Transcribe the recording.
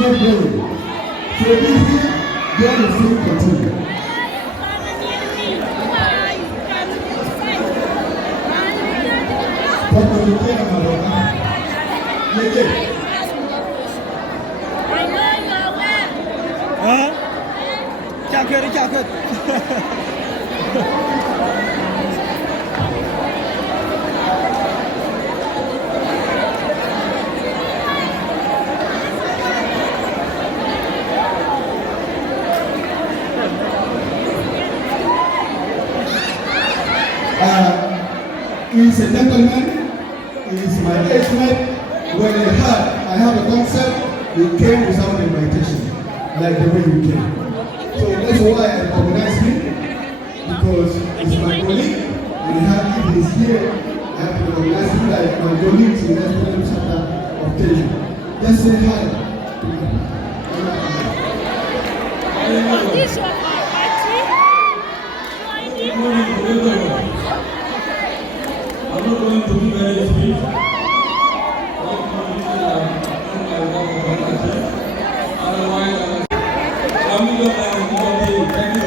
not going. So this year, God is still continue. Papa, you can't have a man. Chào kìa đi, chào kìa. He's a gentleman, he's my age mate. When I have a concert, he came without invitation, like the way you came. So that's why I recognize him, because he's my colleague, and if he's here, I have to recognize him like my colleagues in the National Center of Kenya. Just say hi. This one, I'm not going to be very sweet. Otherwise, I'm going to thank you.